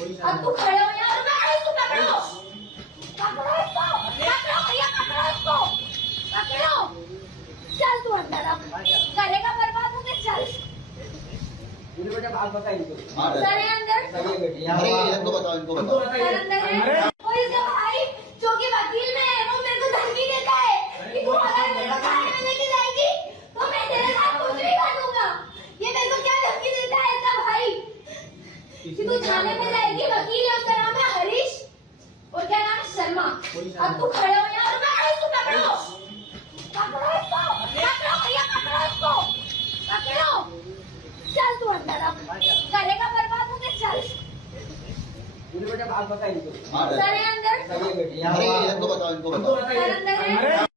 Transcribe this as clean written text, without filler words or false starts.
अब तू खड़े हो यार, मैं इसको पकड़ो, पकड़ो इसको, पकड़ो भैया, पकड़ो इसको, पकड़ो। चल तू अंदर, अब करेगा बर्बाद मुझे, चल सरे अंदर, अरे इनको बताओ, इनको बताओ। सर अंदर है। कोई इसका भाई जो कि वकील में है, वो मेरे को धमकी देता है कि तू अगर मेरे को थाने में लेके जाएगी तो मैं तेरे साथ कुछ भी कर दूंगा। ये मेरे को क्या धमकी देता है इसका भाई कि तू थाने में जाएगी। वकील है, उसका नाम है हरीश और क्या नाम है शर्मा। अब तू खड़े हो यार, मैं इसको पकड़ो, पकड़ो इसको, पकड़ो भैया, पकड़ो इसको, पकड़ो। चल तू अंदर, अब करेगा बर्बाद मुझे, चल सरे अंदर, अरे इनको बताओ, इनको बताओ। सर अंदर है।